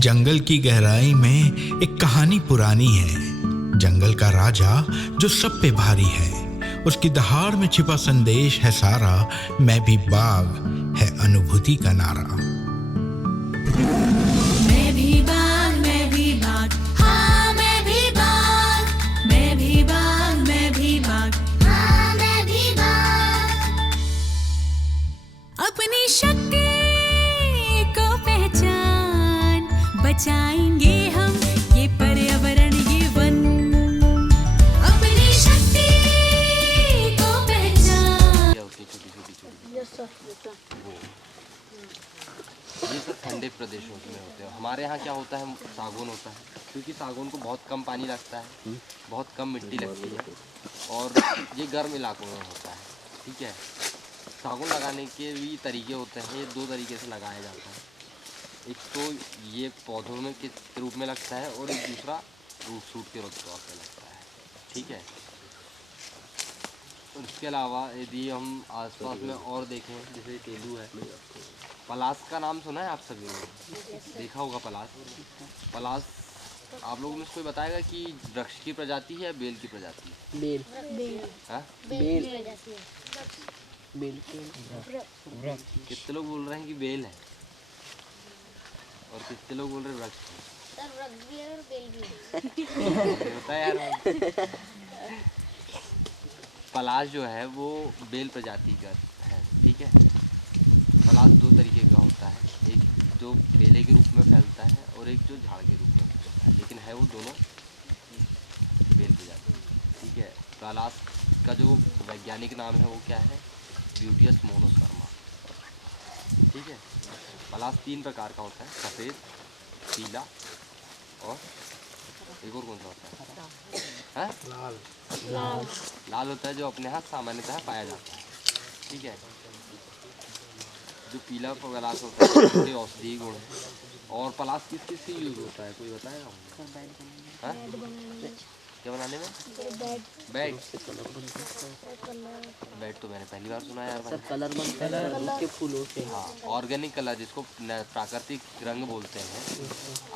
जंगल की गहराई में एक कहानी पुरानी है। जंगल का राजा जो सब पे भारी है, उसकी दहाड़ में छिपा संदेश है सारा। मैं भी बाघ है अनुभूति का नारा। मैं भी बाघ, मैं भी बाघ, हाँ मैं भी बाघ, मैं भी बाघ, मैं भी बाघ, हाँ मैं भी बाघ। अपनी शक्ति को पहचान, बचाएंगे हम ये पर्यावरण, ये वन। अपनी शक्ति को पहचान। ये सब ठंडे प्रदेशों में होते हैं। हमारे यहाँ क्या होता है, सागौन होता है, क्योंकि सागौन को बहुत कम पानी लगता है, बहुत कम मिट्टी लगती है और ये गर्म इलाकों में होता है। ठीक है, सागौन लगाने के भी तरीके होते हैं। ये दो तरीके से लगाया जाता है। एक तो ये पौधों में के रूप में लगता है और एक दूसरा रूट शूट के तौर पे लगता है। ठीक है, और इसके अलावा यदि हम आसपास में और देखें, जैसे तेंदू है, पलास का नाम सुना है आप सभी ने, देखा होगा पलास। पलास आप लोगों में से कोई बताएगा कि वृक्ष की प्रजाति है या बेल की प्रजाति है? बेल। हाँ? बेल। बेल। कितने लोग बोल रहे हैं कि बेल है और कितने लोग बोल रहे हैं वृक्ष है? वृक्ष भी है और बेल भी है। होता है यार। पलाश जो है वो बेल प्रजाति का है। ठीक है, पलाश दो तरीके का होता है, एक जो बेले के रूप में फैलता है और एक जो झाड़ के रूप में फैलता है, लेकिन है वो दोनों बेल प्रजाति। ठीक है, पलाश का जो वैज्ञानिक नाम है वो क्या है? ब्यूटियस मोनोसर्मा। ठीक है, पलाश तीन प्रकार का होता है, सफ़ेद, पीला और एक और कौन सा होता है? लाल होता है, जो अपने यहाँ सामान्यतः पाया जाता है। ठीक है, जो पीला पलाश होता है उसके औषधीय गुण है। और पलाश किस किस से यूज होता है, कोई बताएगा? हाँ? क्या बनाने में? बेड। बेड तो मैंने पहली बार सुना यार। सब कलर बनता है उसके फूलों से। हाँ, ऑर्गेनिक कलर जिसको प्राकृतिक रंग बोलते हैं।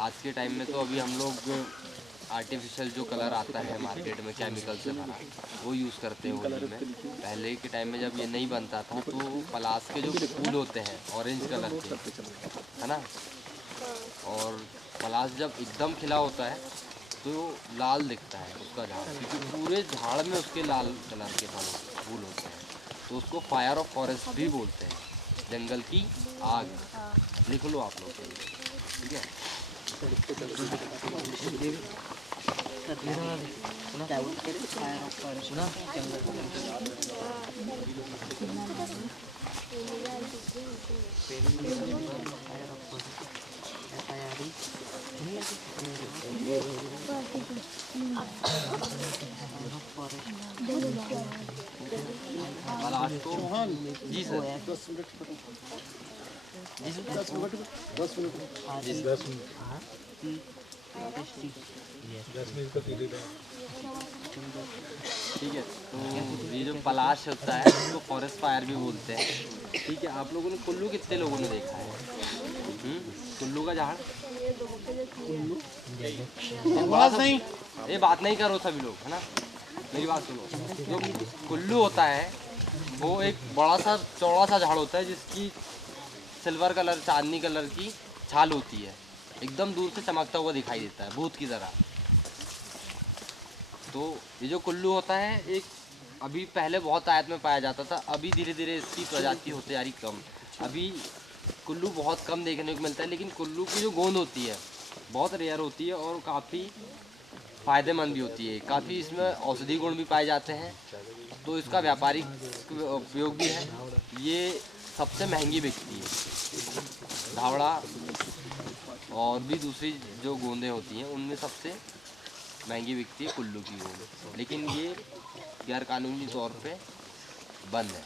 आज के टाइम में तो अभी हम लोग आर्टिफिशियल जो कलर आता है मार्केट में केमिकल से भरा, वो यूज़ करते हैं होली में। पहले के टाइम में जब ये नहीं बनता था तो पलाश के जो फूल होते हैं ऑरेंज कलर के, है ना, और पलाश जब एकदम खिला होता है तो लाल दिखता है उसका झाड़, क्योंकि पूरे झाड़ में उसके लाल कलर के फूल होते हैं। तो उसको फायर ऑफ फॉरेस्ट भी बोलते हैं, जंगल की आग। लिख लो आप लोग। ठीक है, पलाश को जी सर, 10 मिनट का पीरियड है। ठीक है, तो ये जो पलाश होता है उसको फॉरेस्ट फायर भी बोलते हैं। ठीक है, आप लोगों ने कुल्लू कितने लोगों ने देखा है? कुल्लू का झाड़? ये बात नहीं करो सभी लोग, है ना, मेरी बात सुनो। जो कुल्लू होता है वो एक बड़ा सा चौड़ा सा झाड़ होता है जिसकी सिल्वर कलर, चांदनी कलर की छाल होती है, एकदम दूर से चमकता हुआ दिखाई देता है, भूत की तरह। तो ये जो कुल्लू होता है, एक अभी पहले बहुत आयत में पाया जाता था, अभी धीरे धीरे इसकी प्रजाति होती जा रही कम। अभी कुल्लू बहुत कम देखने को मिलता है, लेकिन कुल्लू की जो गोंद होती है बहुत रेयर होती है और काफ़ी फ़ायदेमंद भी होती है। काफ़ी इसमें औषधि गुण भी पाए जाते हैं, तो इसका व्यापारिक उपयोग भी है। ये सबसे महंगी बिकती है। धावड़ा और भी दूसरी जो गोंदें होती हैं उनमें सबसे महंगी बिकती है कुल्लू की गोंद, लेकिन ये गैरकानूनी तौर पे बंद है।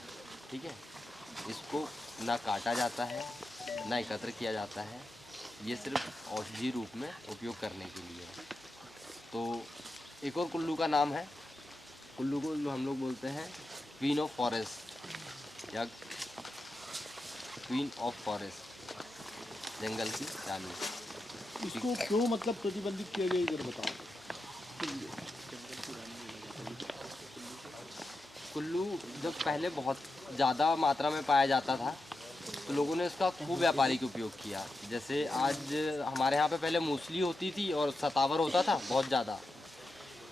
ठीक है, इसको ना काटा जाता है ना एकत्र किया जाता है, ये सिर्फ औषधि रूप में उपयोग करने के लिए है। तो एक और कुल्लू का नाम है, कुल्लू को हम लोग बोलते हैं क्वीन ऑफ फॉरेस्ट या क्वीन ऑफ फॉरेस्ट, जंगल की रानी। इसको क्यों मतलब प्रतिबंधित किया गया इधर बताओ। कुल्लू जब पहले बहुत ज़्यादा मात्रा में पाया जाता था तो लोगों ने इसका खूब व्यापारिक उपयोग किया। जैसे आज हमारे यहाँ पे पहले मूसली होती थी और सतावर होता था बहुत ज़्यादा,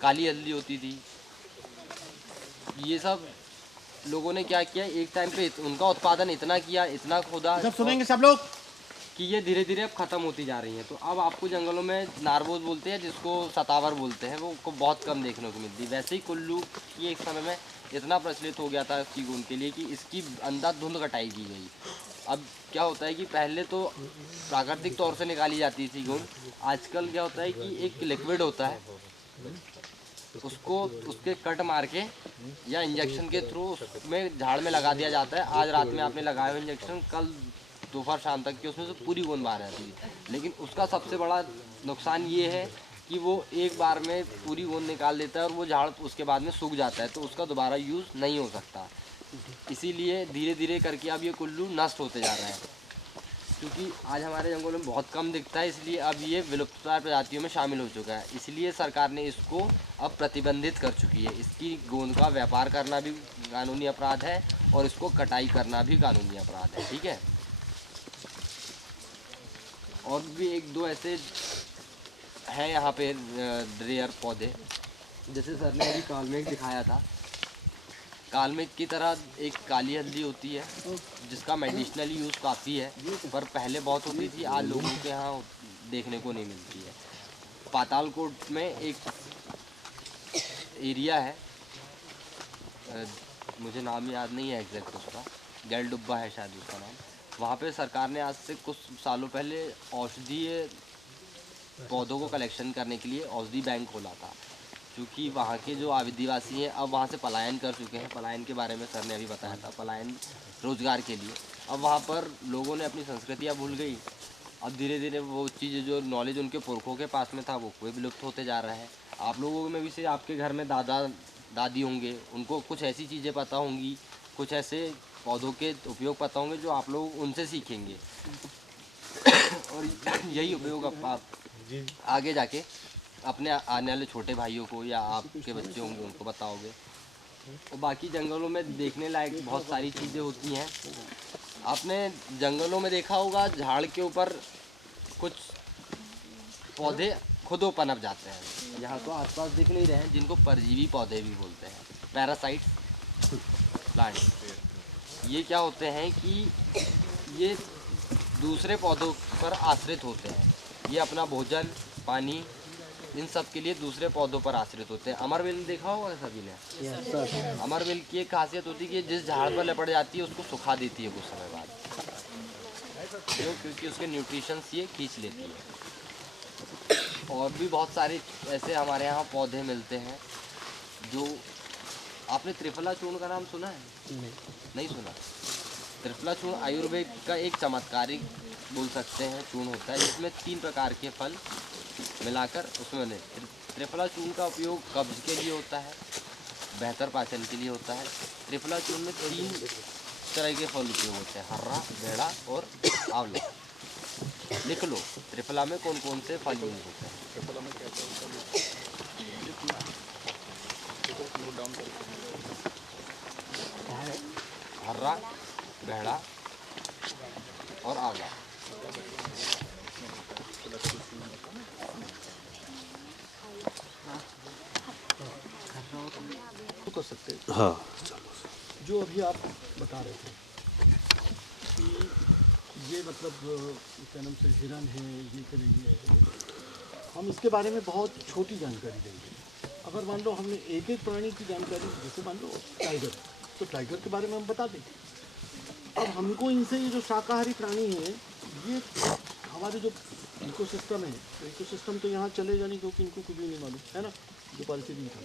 काली हल्दी होती थी। ये सब लोगों ने क्या किया, एक टाइम पे उनका उत्पादन इतना किया, इतना खोदा सब सुनेंगे सब लोग। कि ये धीरे धीरे अब ख़त्म होती जा रही हैं। तो अब आपको जंगलों में नारबोज बोलते हैं, जिसको सतावर बोलते हैं, वो को बहुत कम देखने को मिलती है। वैसे ही कुल्लू की एक समय में इतना प्रचलित हो गया था इसकी गोंद के लिए कि इसकी अंधाधुंध कटाई की गई। अब क्या होता है कि पहले तो प्राकृतिक तौर से निकाली जाती थी गोंद, आजकल क्या होता है कि एक लिक्विड होता है, उसको उसके कट मार के या इंजेक्शन के थ्रू उसमें झाड़ में लगा दिया जाता है। आज रात में आपने लगाया हुआ इंजेक्शन, कल दोपहर शाम तक की उसमें से पूरी गोंद बाहर आती है। लेकिन उसका सबसे बड़ा नुकसान ये है कि वो एक बार में पूरी गोंद निकाल देता है और वो झाड़ उसके बाद में सूख जाता है, तो उसका दोबारा यूज़ नहीं हो सकता। इसीलिए धीरे धीरे करके अब ये कुल्लू नष्ट होते जा रहा है, क्योंकि आज हमारे जंगलों में बहुत कम दिखता है। इसलिए अब ये विलुप्तप्राय प्रजातियों में शामिल हो चुका है। इसलिए सरकार ने इसको अब प्रतिबंधित कर चुकी है। इसकी गोंद का व्यापार करना भी कानूनी अपराध है और इसको कटाई करना भी कानूनी अपराध है। ठीक है। और भी एक दो ऐसे हैं यहाँ पे रेयर पौधे, जैसे सर ने अभी कालमेघ दिखाया था। कालमेघ की तरह एक काली हल्दी होती है जिसका मेडिसिनली यूज़ काफ़ी है, पर पहले बहुत होती थी, आज लोगों के यहाँ देखने को नहीं मिलती है। पातालकोट में एक एरिया है, मुझे नाम याद नहीं है एग्जैक्ट उसका, गैलडुब्बा है शायद उसका नाम। वहाँ पे सरकार ने आज से कुछ सालों पहले औषधीय पौधों को कलेक्शन करने के लिए औषधि बैंक खोला था, क्योंकि वहाँ के जो आदिवासी हैं अब वहाँ से पलायन कर चुके हैं। पलायन के बारे में सर ने अभी बताया था, पलायन रोजगार के लिए। अब वहाँ पर लोगों ने अपनी संस्कृतियाँ भूल गई। अब धीरे धीरे वो चीज़ें जो नॉलेज उनके पुरखों के पास में था वो विलुप्त होते जा रहा है। आप लोगों में भी से आपके घर में दादा दादी होंगे, उनको कुछ ऐसी चीज़ें पता होंगी, कुछ ऐसे पौधों के उपयोग पता होंगे जो आप लोग उनसे सीखेंगे और यही उपयोग आप आगे जाके अपने आने वाले छोटे भाइयों को या आपके बच्चे होंगे उनको बताओगे। और बाकी जंगलों में देखने लायक बहुत सारी चीज़ें होती हैं। आपने जंगलों में देखा होगा झाड़ के ऊपर कुछ पौधे खुद पनप जाते हैं। यहाँ तो आसपास दिख नहीं रहे हैं, जिनको परजीवी पौधे भी बोलते हैं, पैरासाइट्स प्लांट। ये क्या होते हैं कि ये दूसरे पौधों पर आश्रित होते हैं। ये अपना भोजन, पानी, इन सब के लिए दूसरे पौधों पर आश्रित होते हैं। अमरवेल देखा होगा सभी ने। अमरवेल की एक खासियत होती है कि जिस झाड़ पर लपट जाती है उसको सुखा देती है कुछ समय बाद, क्यों? क्योंकि उसके न्यूट्रिशंस ये खींच लेती है। और भी बहुत सारे ऐसे हमारे यहाँ पौधे मिलते हैं जो, आपने त्रिफला चूर्ण का नाम सुना है? नहीं सुना। त्रिफला चूर्ण आयुर्वेद का एक चमत्कारिक बोल सकते हैं चूर्ण होता है, जिसमें 3 प्रकार के फल मिलाकर उसमें त्रिफला चूर्ण का उपयोग कब्ज के लिए होता है, बेहतर पाचन के लिए होता है। त्रिफला चूर्ण में 3 तरह के फल उपयोग होते हैं, हर्रा, बेड़ा और आंवला। लिख लो त्रिफला में कौन कौन से फल यूज होते हैं। हर्रा, बेड़ा और आंवला। तो कर सकते हैं। हाँ, जो अभी आप बता रहे थे कि ये मतलब क्या नाम से हिरन है, ये करेंगे, हम इसके बारे में बहुत छोटी जानकारी देंगे। अगर मान लो हमने एक एक प्राणी की जानकारी, जैसे मान लो टाइगर, तो टाइगर के बारे में हम बता देंगे। अब हमको इनसे ये जो शाकाहारी प्राणी है, ये हमारे जो इकोसिस्टम है, तो इकोसिस्टम तो यहाँ चलेगा नहीं, क्योंकि इनको कुछ भी नहीं मालूम है ना, जो पारिस्थितिकी था।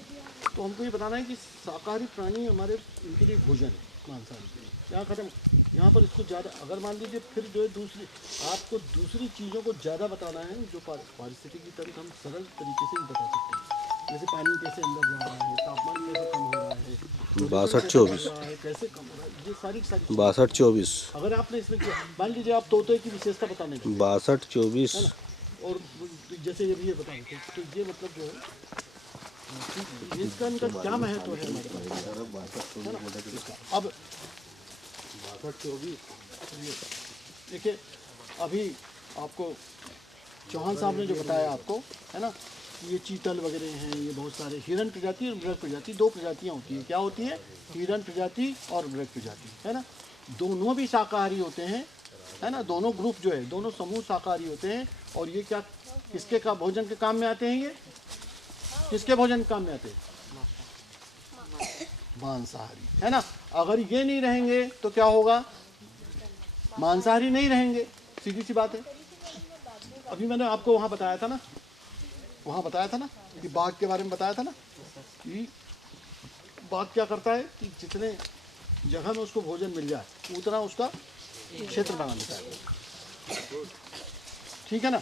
तो हमको ये बताना है कि शाकाहारी प्राणी हमारे इनके लिए भोजन है, मांसाहारी के लिए यहाँ खत्म। यहाँ पर इसको ज़्यादा, अगर मान लीजिए फिर जो है दूसरी, आपको दूसरी चीज़ों को ज़्यादा बताना है, जो पारिस्थितिकी तंत्र हम सरल तरीके से बता सकते हैं। जैसे पानी कैसे अंदर जा रहा है, तापमान कैसे कम हो रहा है, 62-24 कैसे कम हो रहा है, ये सारी 62-24 अगर आपने इसमें किया, मान लीजिए आप तोते की विशेषता बताने लगे, 62-24 और जैसे ये बता रहे थे, तो ये मतलब जो है इसका इनका क्या महत्व है हमारे पास, है ना? अब देखिए अभी आपको चौहान साहब ने जो बताया आपको, है ना, कि ये चीतल वगैरह हैं, ये बहुत सारे हिरन प्रजाति और मृग प्रजाति, दो प्रजातियां होती है। क्या होती है? हिरन प्रजाति और मृग प्रजाति, है ना। दोनों भी शाकाहारी होते हैं, है ना। दोनों ग्रुप जो है, दोनों समूह शाकाहारी होते हैं। और ये क्या किसके का भोजन के काम में आते हैं? ये किसके भोजन के काम में आते हैं? मांसाहारी, है ना। अगर ये नहीं रहेंगे तो क्या होगा? मांसाहारी नहीं रहेंगे, सीधी सी बात है। अभी मैंने आपको वहाँ बताया था ना, कि बाघ के बारे में बताया था ना, कि बाघ क्या करता है कि जितने जगह में उसको भोजन मिल जाए उतना उसका क्षेत्र बना लेता है, ठीक है ना।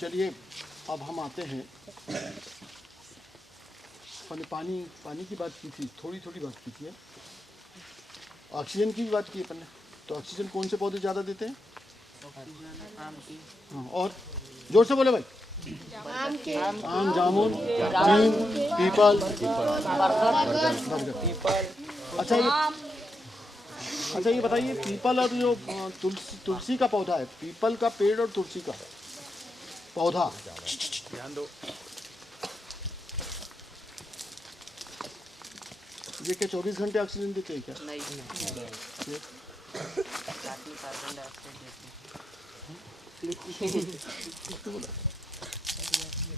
चलिए अब हम आते हैं, पानी की बात की थी, थोड़ी बात की थी, ऑक्सीजन की भी बात की अपन ने। तो ऑक्सीजन कौन से पौधे ज़्यादा देते हैं? हाँ, और जोर से बोले भाई। आम, जामुन, नीम, पीपल, बरगद। अच्छा ये बताइए, पीपल और जो तुलसी का पौधा है, पीपल का पेड़ और तुलसी का पौधा, ध्यान दो, ये क्या 24 घंटे ऑक्सीजन देते हैं क्या? नहीं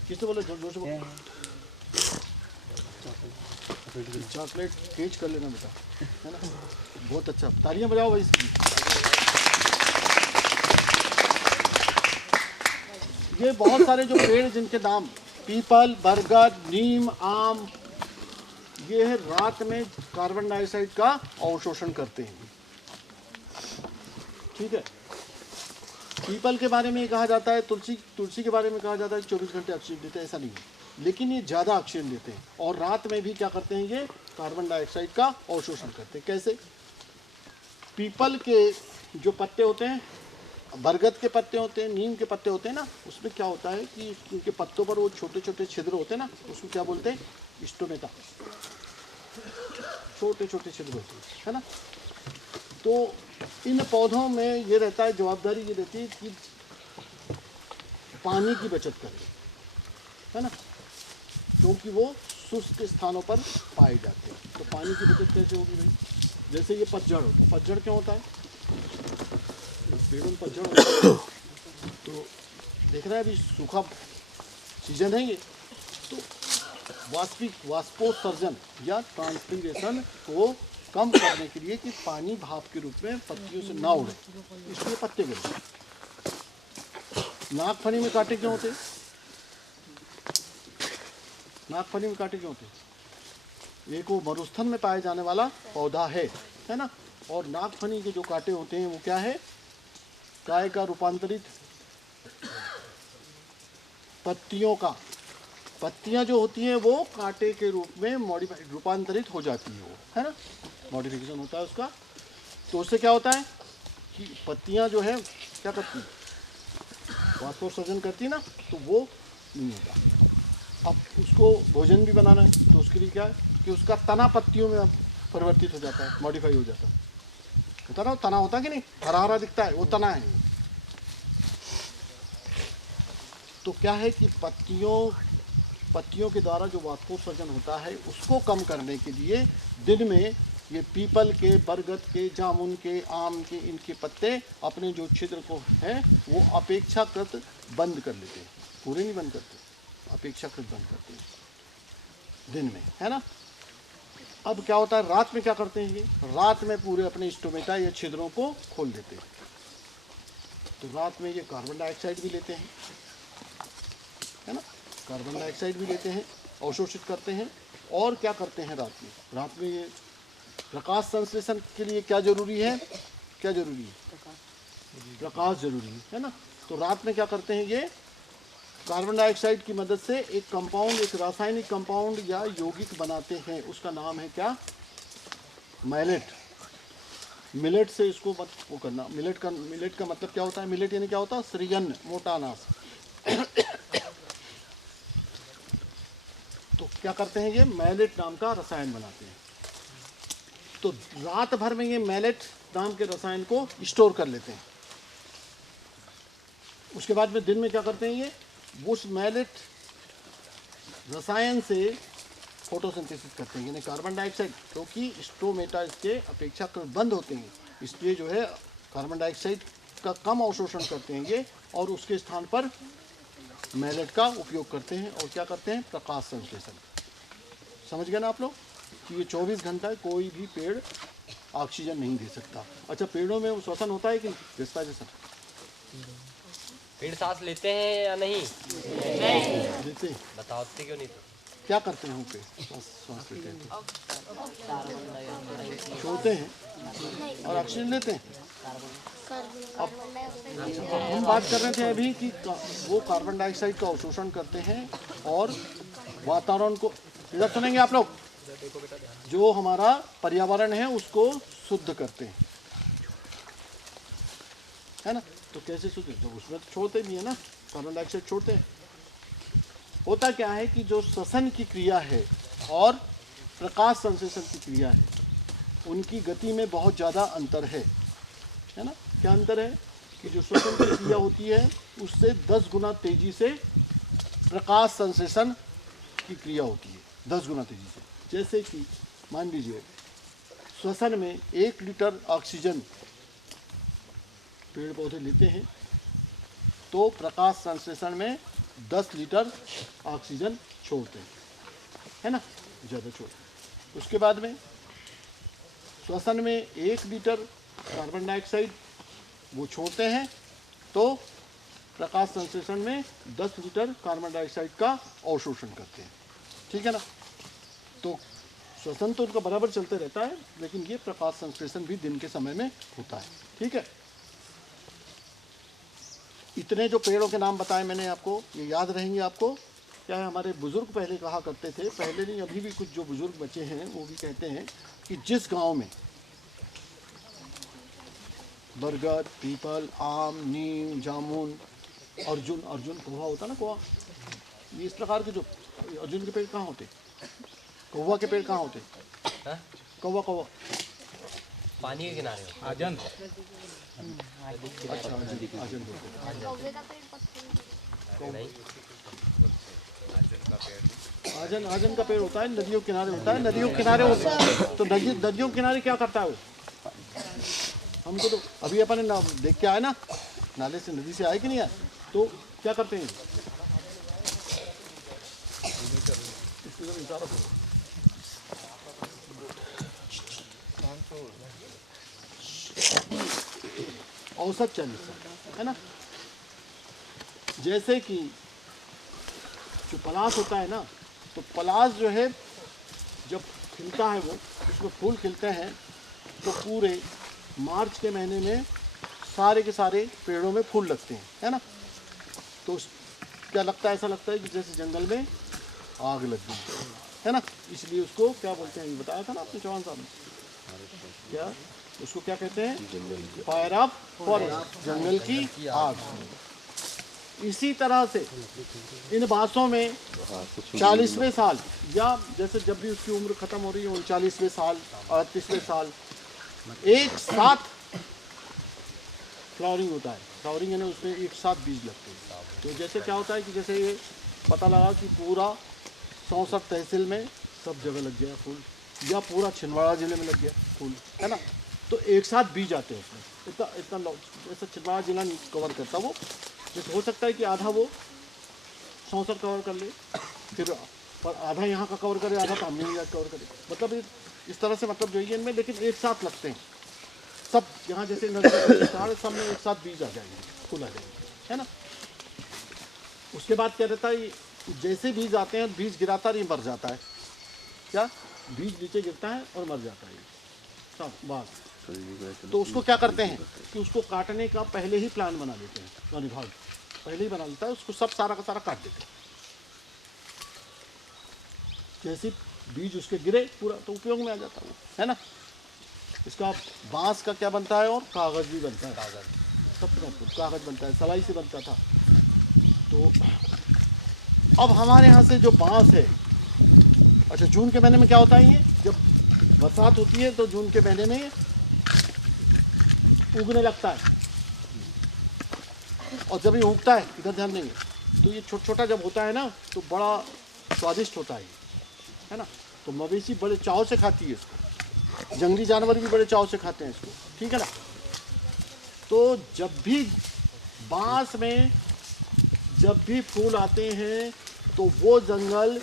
किसने बोला? जोर से बोलो। चॉकलेट केच कर लेना बेटा, है ना। बहुत अच्छा, तालियां बजाओ भाई इसकी। ये बहुत सारे जो पेड़ जिनके नाम पीपल, बरगद, नीम, आम, ये है रात में कार्बन डाइऑक्साइड का अवशोषण करते हैं, ठीक है। पीपल के बारे में कहा जाता है, तुलसी के बारे में कहा जाता है 24 घंटे ऑक्सीजन देते हैं, ऐसा नहीं है, लेकिन ये ज़्यादा ऑक्सीजन देते हैं और रात में भी क्या करते हैं? ये कार्बन डाइऑक्साइड का अवशोषण करते हैं। कैसे? पीपल के जो पत्ते होते हैं, बरगद के पत्ते होते हैं, नीम के पत्ते होते हैं ना, उसमें क्या होता है कि उनके पत्तों पर वो छोटे छोटे छिद्र होते हैं ना, उसको क्या बोलते हैं? स्टोमेटा, छोटे छोटे छिद्र होते हैं, है ना। तो इन पौधों में ये रहता है, जवाबदारी ये रहती है कि पानी की बचत करें, है ना, क्योंकि वो शुष्क स्थानों पर पाए जाते हैं। तो पानी की बचत कैसे होगी भाई? जैसे ये पतझड़ होता है, पतझड़ क्यों होता है? पेड़ों में पतझड़ होता है, तो देख रहे हैं अभी सूखा सीजन है ये, तो वाष्पोत्सर्जन या ट्रांसपिरेशन को कम करने के लिए कि पानी भाप के रूप में पत्तियों से ना उड़े, इसलिए पत्ते गिरते। नागफनी में कांटे क्यों होते? नागफनी में कांटे क्यों होते? एक वो मरुस्थल में पाए जाने वाला पौधा है ना। और नागफनी के जो कांटे होते हैं वो क्या है? काय का रूपांतरित पत्तियों का, पत्तियां जो होती हैं वो कांटे के रूप में मॉडिफाइड, रूपांतरित हो जाती है वो, है ना, मॉडिफिकेशन होता है उसका। तो उससे क्या होता है कि पत्तियां जो है क्या करती है? वाष्पोत्सर्जन करती है ना, तो वो नहीं होता। अब उसको भोजन भी बनाना है तो उसके लिए क्या है कि उसका तना पत्तियों में अब परिवर्तित हो जाता है, मॉडिफाई हो जाता है। होता ना, तना होता है कि नहीं, हरा हरा दिखता है, वो तना है। तो क्या है कि पत्तियों के द्वारा जो वाष्पोत्सर्जन होता है उसको कम करने के लिए दिन में ये पीपल के, बरगद के, जामुन के, आम के, इनके पत्ते अपने जो छिद्र को है वो अपेक्षाकृत बंद कर लेते हैं, पूरे नहीं बंद करते, अपेक्षाकृत बंद करते हैं दिन में, है ना। अब क्या होता है, रात में क्या करते हैं? ये रात में पूरे अपने स्टोमेटा या छिद्रों को खोल देते हैं। तो रात में ये कार्बन डाइऑक्साइड भी लेते हैं, है ना, कार्बन डाइऑक्साइड भी लेते हैं, अवशोषित करते हैं। और क्या करते हैं रात में ये प्रकाश संश्लेषण के लिए क्या जरूरी है? क्या जरूरी है? प्रकाश जरूरी है ना। तो रात में क्या करते हैं? ये कार्बन डाइऑक्साइड की मदद से एक कंपाउंड, एक रासायनिक कंपाउंड या यौगिक बनाते हैं, उसका नाम है क्या? मैलेट, मिलेट से इसको मत वो करना। मिलेट का मतलब क्या होता है? मिलेट यानी क्या होता है? श्रीअन्न, मोटा अनाज। तो क्या करते हैं, ये मैलेट नाम का रसायन बनाते हैं। तो रात भर में ये मैलेट नाम के रसायन को स्टोर कर लेते हैं। उसके बाद में दिन में क्या करते हैं, ये उस मैलेट रसायन से फोटोसिंथेसिस करते हैं, यानी कार्बन डाइऑक्साइड, क्योंकि स्टोमेटा इसके अपेक्षाकृत बंद होते हैं, इसलिए जो है कार्बन डाइऑक्साइड का कम अवशोषण करते हैं ये, और उसके स्थान पर मैलेट का उपयोग करते हैं। और क्या करते हैं? प्रकाश संश्लेषण। समझ गए ना आप लोग कि ये 24 घंटा कोई भी पेड़ ऑक्सीजन नहीं दे सकता। अच्छा, पेड़ों में वो श्वसन होता है कि रिश्ता जैसा? पेड़ सांस लेते हैं या नहीं? देते हैं। बताओते क्यों नहीं? तो क्या करते हैं पेड़? श्वास लेते हैं तो छोड़ते हैं और ऑक्सीजन लेते हैं। कार्बन डाइऑक्साइड हम बात कर रहे थे अभी कि वो कार्बन डाइऑक्साइड का अवशोषण करते हैं और वातावरण को, इधर सुनेंगे आप लोग, जो हमारा पर्यावरण है उसको शुद्ध करते हैं, है ना? तो कैसे शुद्ध? तो उसमें तो छोड़ते भी है ना, कार्बन डाइऑक्साइड छोड़ते हैं। होता क्या है कि जो श्वसन की क्रिया है और प्रकाश संश्लेषण की क्रिया है, उनकी गति में बहुत ज़्यादा अंतर है ना? क्या अंतर है कि जो श्वसन की क्रिया होती है उससे 10 गुना तेजी से प्रकाश संश्लेषण की क्रिया होती है, 10 गुना तेजी से। जैसे कि मान लीजिए श्वसन में 1 लीटर ऑक्सीजन पेड़ पौधे लेते हैं, तो प्रकाश संश्लेषण में 10 लीटर ऑक्सीजन छोड़ते हैं, है ना? ज़्यादा छोड़ते हैं। उसके बाद में श्वसन में 1 लीटर कार्बन डाइऑक्साइड वो छोड़ते हैं, तो प्रकाश संश्लेषण में 10 लीटर कार्बन डाइऑक्साइड का अवशोषण करते हैं, ठीक है ना? तो श्वसन तो उनका बराबर चलते रहता है, लेकिन ये प्रकाश संश्लेषण भी दिन के समय में होता है, ठीक है? इतने जो पेड़ों के नाम बताए मैंने आपको, ये याद रहेंगे आपको। क्या है, हमारे बुजुर्ग पहले कहा करते थे, पहले नहीं अभी भी कुछ जो बुजुर्ग बचे हैं वो भी कहते हैं कि जिस गांव में बरगद, पीपल, आम, नीम, जामुन, अर्जुन कौवा होता ना, कौवा, ये इस प्रकार के जो अर्जुन के पेड़ कहाँ होते, कौवा के पेड़ कहाँ होते? कौवा पानी के किनारे हो। आजन अच्छा, आजन बोलते हैं। कौवे का पेड़ पत्थर नहीं, आजन का पेड़ होता है, नदियों के किनारे होता है, नदियों के किनारे होता है। तो नदियों के किनारे क्या करता है वो? हमको तो अभी अपन ने देख के आए ना, नाले से, नदी से आए कि नहीं आए, तो क्या करते हैं? इसकी तरफ इशारा करो। औसत 40 साल, है ना? जैसे कि जो पलाश होता है ना, तो पलाश जो है जब खिलता है, वो उसमें फूल खिलते हैं, तो पूरे मार्च के महीने में सारे के सारे पेड़ों में फूल लगते हैं, है ना? तो क्या लगता है? ऐसा लगता है कि जैसे जंगल में आग लग गई, है ना? इसलिए उसको क्या बोलते हैं, ये बताया था ना आपने चौहान साहब ने, क्या उसको क्या कहते हैं? फायर ऑफ फॉरेस्ट, जंगल की आग। इसी तरह से इन बांसों में 40वें साल, या जैसे जब भी उसकी उम्र खत्म हो रही है, 39वें साल, 38वें साल, एक साथ फ्लावरिंग होता है। फ्लावरिंग यानी उसमें एक साथ बीज लगते हैं। तो जैसे क्या होता है कि जैसे ये पता लगा कि पूरा 64 तहसील में सब जगह लग गया फूल, या पूरा छिंदवाड़ा जिले में लग गया फूल, है ना? तो एक साथ बीज आते हैं उसमें, इतना जैसा छिंदवाड़ा जिला कवर करता वो, जैसे हो सकता है कि आधा वो 64 कवर कर ले, फिर पर आधा यहाँ का कवर करे, आधा सामने ही कवर करे, मतलब इस तरह से, मतलब जो है इनमें, लेकिन एक साथ लगते हैं सब। यहाँ जैसे सब में एक साथ बीज आ जाएंगे, फूल आ जाएंगे, है ना? उसके बाद क्या रहता है, जैसे बीज आते हैं, बीज गिराता है, ये मर जाता है। क्या? बीज नीचे गिरता है और मर जाता है सब बात। तो उसको क्या करते हैं कि उसको काटने का पहले ही प्लान बना लेते हैं, वन विभाग पहले ही बना लेता है, उसको सब सारा का सारा काट देते हैं। जैसे बीज उसके गिरे पूरा, तो उपयोग में आ जाता है वो, है ना? इसका बांस का क्या बनता है और कागज़ भी बनता है। सबसे महत्वपूर्ण कागज़ बनता है, सलाई से बनता था। तो अब हमारे यहाँ से जो बांस है, अच्छा जून के महीने में क्या होता है, ये जब बरसात होती है तो जून के महीने में उगने लगता है, और जब ये उगता है, इधर ध्यान देंगे, तो ये छोटा छोटा जब होता है ना तो बड़ा स्वादिष्ट होता है ना। तो मवेशी बड़े चाव से खाती है इसको, जंगली जानवर भी बड़े चाव से खाते हैं इसको, ठीक है ना। तो जब भी बांस में जब भी फूल आते हैं तो वो जंगल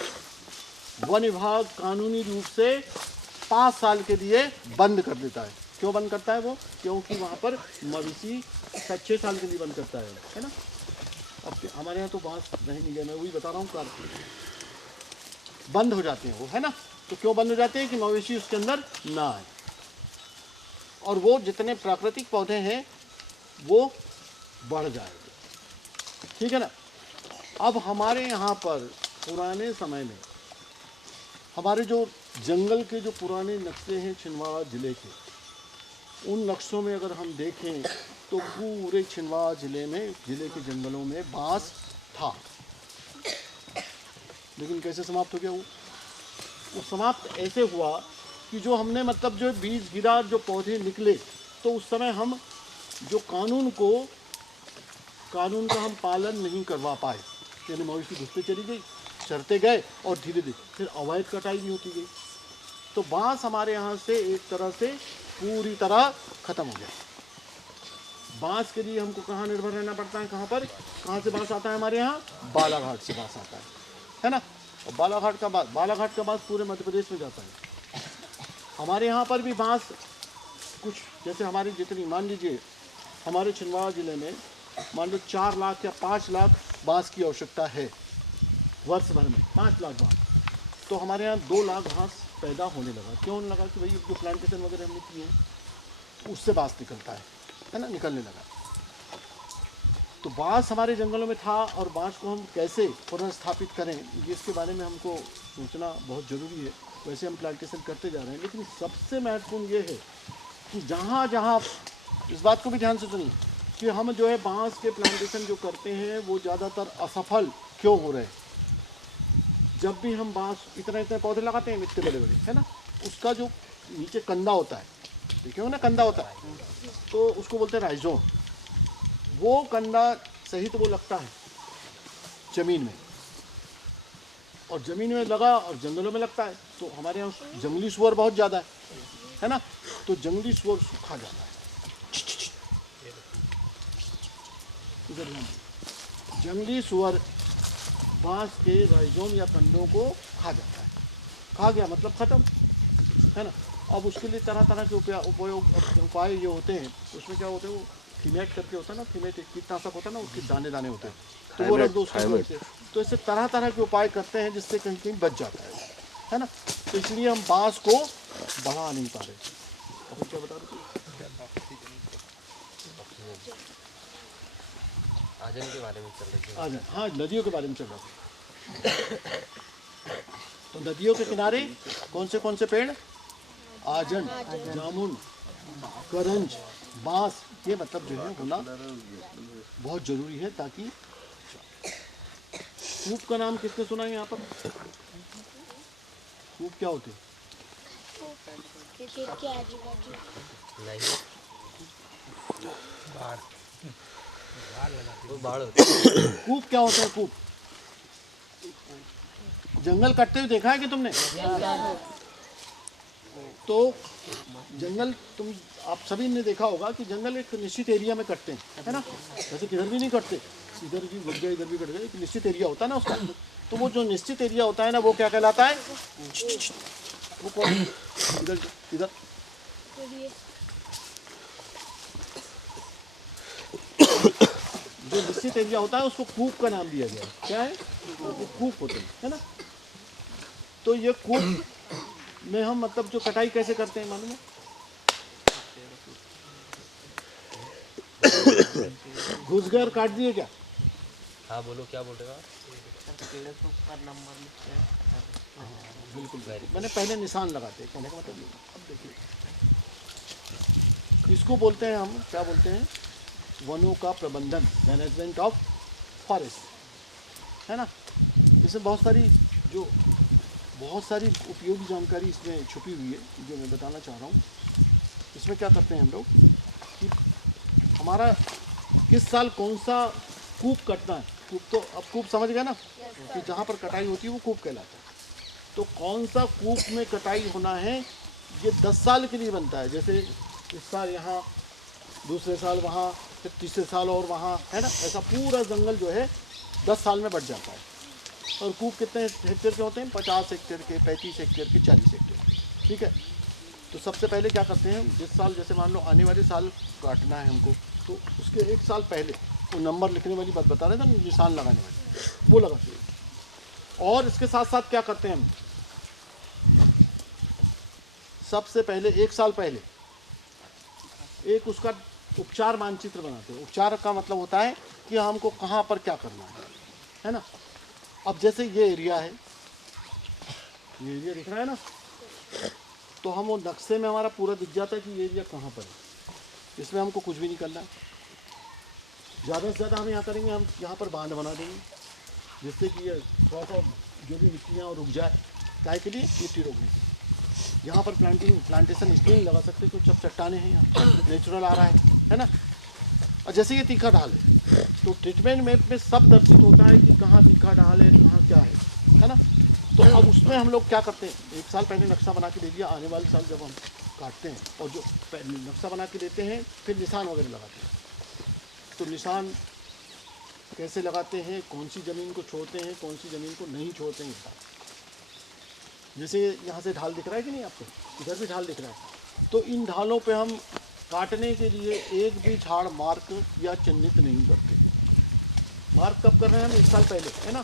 वन विभाग कानूनी रूप से 5 साल के लिए बंद कर देता है। क्यों बंद करता है वो? क्योंकि वहाँ पर मवेशी 6 साल के लिए बंद करता है ना। अब हमारे यहाँ तो बांस नहीं गए, मैं वही बता रहा हूँ, कारण बंद हो जाते हैं वो, है ना। तो क्यों बंद हो जाते हैं? कि मवेशी उसके अंदर ना आए, और वो जितने प्राकृतिक पौधे हैं वो बढ़ जाएंगे, ठीक है ना। अब हमारे यहाँ पर पुराने समय में हमारे जो जंगल के जो पुराने नक्शे हैं छिंदवाड़ा ज़िले के, उन नक्शों में अगर हम देखें तो पूरे छिंदवाड़ा ज़िले के जंगलों में बांस था, लेकिन कैसे समाप्त हो गया वो समाप्त ऐसे हुआ कि जो हमने मतलब जो बीज गिरा, जो पौधे निकले, तो उस समय हम जो कानून का हम पालन नहीं करवा पाए, यानी मवेशी घुसते चली गई, चरते गए, और धीरे धीरे फिर अवैध कटाई भी होती गई। तो बांस हमारे यहाँ से एक तरह से पूरी तरह खत्म हो गया। बांस के लिए हमको कहाँ निर्भर रहना पड़ता है? कहाँ से बांस आता है हमारे यहाँ? बालाघाट से बांस आता है ना। और बालाघाट का बांस पूरे मध्य प्रदेश में जाता है। हमारे यहाँ पर भी बांस कुछ जैसे हमारी जितनी, मान लीजिए हमारे छिंदवाड़ा ज़िले में मान लो 4 लाख या 5 लाख बांस की आवश्यकता है वर्ष भर में, 5 लाख बांस। तो हमारे यहाँ 2 लाख बांस पैदा होने लगा। क्यों होने लगा? कि भाई जो प्लांटेशन वगैरह हमने किए हैं उससे बांस निकलता है ना, निकलने लगा। तो बांस हमारे जंगलों में था, और बांस को हम कैसे पुनर्स्थापित करें, ये इसके बारे में हमको सोचना बहुत ज़रूरी है। वैसे हम प्लांटेशन करते जा रहे हैं, लेकिन सबसे महत्वपूर्ण ये है कि जहाँ जहाँ, इस बात को भी ध्यान से सुनिए, कि हम जो है बांस के प्लांटेशन जो करते हैं वो ज़्यादातर असफल क्यों हो रहे हैं। जब भी हम बांस इतने पौधे लगाते हैं, इतने बड़े बड़े, है ना, उसका जो नीचे कंदा होता है, देखे हो ना, कंदा होता है, तो उसको बोलते हैं राइजोम। वो कंदा सही तो वो लगता है ज़मीन में, और ज़मीन में लगा और जंगलों में लगता है। तो हमारे यहाँ जंगली सुअर बहुत ज़्यादा है ना, तो जंगली सुअर सूखा जाता है। जंगली सुअर बांस के राइजोम या कंडों को खा जाता है। खा गया मतलब ख़त्म, है ना। अब उसके लिए तरह तरह के उपाय ये होते हैं। उसमें क्या होते हैं, वो थीमेट करके होता है ना, थीमेट एक कीटनाशक होता है ना, उसके दाने दाने होते हैं, तो वो रख दो उसको। तो इससे तरह तरह के उपाय करते हैं जिससे कहीं कहीं बच जाता है ना। तो इसलिए हम बांस को बढ़ा नहीं पा रहे। अब क्या बता रहे थे? आजन के बारे में चल रही है। आजन, हाँ, नदियों के बारे में चल रहा था। तो नदियों के किनारे कौन से पेड़? आजन, जामुन, करंज, बांस, ये मतलब जो है होना बहुत ज़रूरी है, ताकि कूप का नाम किसने सुना है यहाँ पर? कूप क्या होते हैं? क्योंकि आजू बाजू नहीं, बाढ़ होती है। कूप क्या होता है? कूप जंगल कटते हुए देखा है कि तुमने? तो जंगल आप सभी ने देखा होगा कि जंगल एक निश्चित एरिया में कटते हैं, है ना। वैसे किधर भी नहीं कटते, इधर भी कट गए, इधर भी कट गए, एक निश्चित एरिया होता है ना उसका। तो वो जो निश्चित एरिया होता है ना, वो क्या कहलाता है? वो कौन? इधर जो निश्चित एरिया होता है उसको कूप का नाम दिया गया है। क्या है? वो कूप होते हैं, है ना। तो ये कूप में हम मतलब जो कटाई कैसे करते हैं मालूम है? घुस गए और काट दिए क्या? हाँ बोलो, क्या बोल रहे हो? बिल्कुल, मैंने पहले निशान लगाते हैं, कहने का मतलब ये। अब देखिए, इसको बोलते हैं हम, क्या बोलते हैं, वनों का प्रबंधन, मैनेजमेंट ऑफ फॉरेस्ट, है ना। इसमें बहुत सारी उपयोगी जानकारी इसमें छुपी हुई है जो मैं बताना चाह रहा हूँ। इसमें क्या करते हैं हम लोग कि हमारा किस साल कौन सा कूप कटना है। कूप तो अब कूप समझ गए ना, कि जहाँ पर कटाई होती है वो कूप कहलाता है। तो कौन सा कूप में कटाई होना है, ये 10 साल के लिए बनता है। जैसे इस साल यहाँ, दूसरे साल वहाँ, फिर तीसरे साल और वहाँ, है ना। ऐसा पूरा जंगल जो है 10 साल में बढ़ जाता है। और कूप कितने हेक्टेयर के होते हैं? 50 हेक्टेयर के, 35 हेक्टेयर के, 40 हेक्टेयर के, ठीक है। तो सबसे पहले क्या करते हैं, जिस साल, जैसे मान लो आने वाले साल काटना है हमको, तो उसके 1 साल पहले वो नंबर लिखने वाली बात बता रहे थे ना, निशान लगाने वाली, वो लगाते हैं। और इसके साथ साथ क्या करते हैं हम, सबसे पहले 1 साल पहले एक उसका उपचार मानचित्र बनाते हैं। उपचार का मतलब होता है कि हमको कहाँ पर क्या करना है ना। अब जैसे ये एरिया है, ये एरिया दिख रहा है ना, तो हम वो नक्शे में हमारा पूरा दिख जाता है कि ये एरिया कहाँ पर है। इसमें हमको कुछ भी नहीं करना है। ज़्यादा से ज़्यादा हम यहाँ करेंगे, हम यहाँ पर बांध बना देंगे जिससे कि ये थोड़ा सा जो भी मिट्टी यहाँ रुक जाए, काहे के लिए, मिट्टी रोकने के लिए। यहाँ पर प्लांटेशन इसलिए नहीं लगा सकते क्योंकि सब चट्टाने हैं, यहाँ नेचुरल आ रहा है ना। और जैसे ये तीखा ढाल है, तो ट्रीटमेंट मैप में सब दर्शित होता है कि कहाँ तीखा ढाल है, कहाँ क्या है ना। तो अब उसमें हम लोग क्या करते हैं, 1 साल पहले नक्शा बना के दे दिया, आने वाले साल जब हम काटते हैं और जो नक्शा बना के देते हैं, फिर निशान वगैरह लगाते हैं। तो निशान कैसे लगाते हैं, कौन सी ज़मीन को छोड़ते हैं, कौन सी ज़मीन को नहीं छोड़ते हैं। जैसे यहाँ से ढाल दिख रहा है कि नहीं आपको, इधर भी ढाल दिख रहा है। तो इन ढालों पे हम काटने के लिए एक भी झाड़ मार्क या चिन्हित नहीं करते। मार्क कब कर रहे हैं हम, 1 साल पहले, है ना।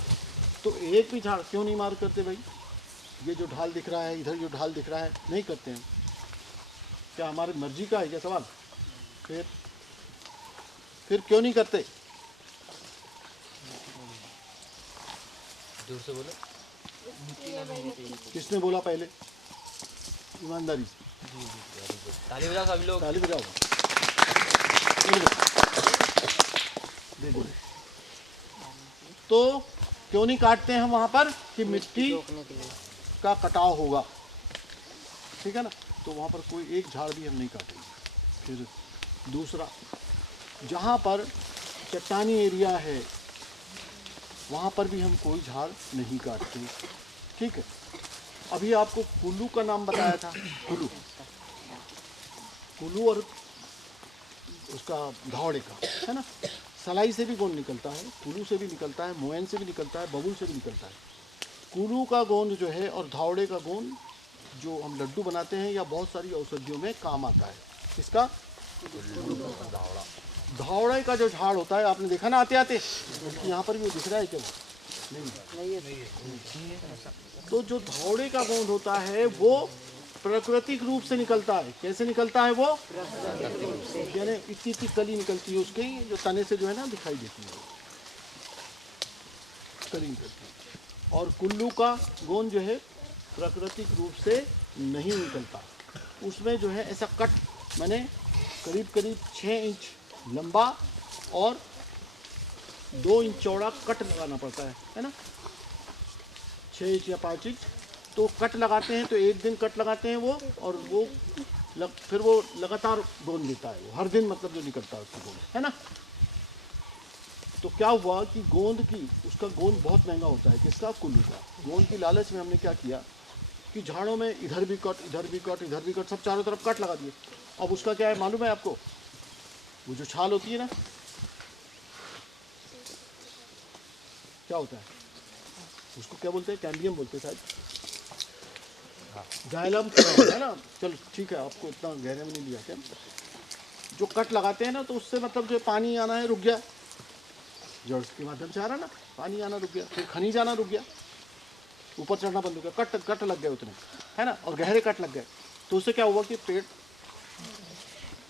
तो एक भी झाड़ क्यों नहीं मार्क करते भाई, ये जो ढाल दिख रहा है, इधर जो ढाल दिख रहा है, नहीं करते हैं। क्या हमारी मर्जी का है क्या सवाल? फिर क्यों नहीं करते? दूर से बोलो। किसने बोला पहले? ईमानदारी से ताली बजाओ सभी लोग। ताली बजाओ। देखो, तो क्यों नहीं काटते हैं हम वहाँ पर, कि मिट्टी का कटाव होगा, ठीक है ना। तो वहाँ पर कोई एक झाड़ भी हम नहीं काटेंगे। फिर दूसरा, जहाँ पर चट्टानी एरिया है वहाँ पर भी हम कोई झाड़ नहीं काटते, ठीक है। अभी आपको कुल्लू का नाम बताया था, कुल्लू और उसका धावड़े का, है ना। सलाई से भी गोंद निकलता है, कुल्लू से भी निकलता है, मोयन से भी निकलता है, बबूल से भी निकलता है। कुल्लू का गोंद जो है और धावड़े का गोंद जो हम लड्डू बनाते हैं या बहुत सारी औषधियों में काम आता है। इसका धावड़े का जो झाड़ होता है, आपने देखा ना आते आते, यहाँ पर भी दिख रहा है क्या? नहीं। तो जो धावड़े का गोंद होता है वो प्राकृतिक रूप से निकलता है। कैसे निकलता है वो? यानी इतनी कली निकलती है उसकी, जो तने से जो है ना दिखाई देती है, कली निकलती है। और कुल्लू का गोंद जो है प्राकृतिक रूप से नहीं निकलता, उसमें जो है ऐसा कट, माने करीब 6 इंच लंबा और 2 इंच चौड़ा कट लगाना पड़ता है ना। 6 इंच या 5 इंच तो कट लगाते हैं। तो एक दिन कट लगाते हैं वो, और वो फिर वो लगातार गोंद देता है, वो हर दिन मतलब जो निकलता है उसका गोंद, है ना। तो क्या हुआ कि गोंद की, उसका गोंद बहुत महंगा होता है। किसका? कुल्लू का। गोंद की लालच में हमने क्या किया कि झाड़ों में इधर भी कट, इधर भी कट, इधर भी कट, सब चारों तरफ कट लगा दिए। अब उसका क्या है मालूम है आपको? वो जो छाल होती है ना, क्या होता है उसको, क्या बोलते हैं? कैम्बियम बोलते हैं शायद, जाइलम है ना। चलो ठीक है, आपको इतना गहरे में नहीं लिया क्या। जो कट लगाते हैं ना, तो उससे मतलब जो पानी आना है रुक गया, जड़ के माध्यम से आ रहा ना, पानी आना रुक गया, फिर खनिज आना रुक गया, ऊपर चढ़ना बंद हो गया, कट लग गए उतने, है ना। और गहरे कट लग गए, तो उससे क्या हुआ कि पेड़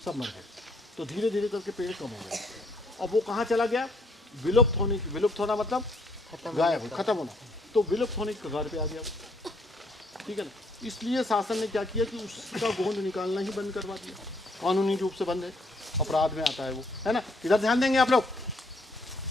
सब मर गए। तो धीरे धीरे करके पेड़ कम हो गए। अब वो कहाँ चला गया? विलुप्त होना मतलब गायब, खत्म होना। तो विलुप्त होने के कगार पे आ गया, ठीक है ना। इसलिए शासन ने क्या किया कि उसका गोंद निकालना ही बंद करवा दिया। कानूनी रूप से बंद है, अपराध में आता है वो, है ना। इधर ध्यान देंगे आप लोग।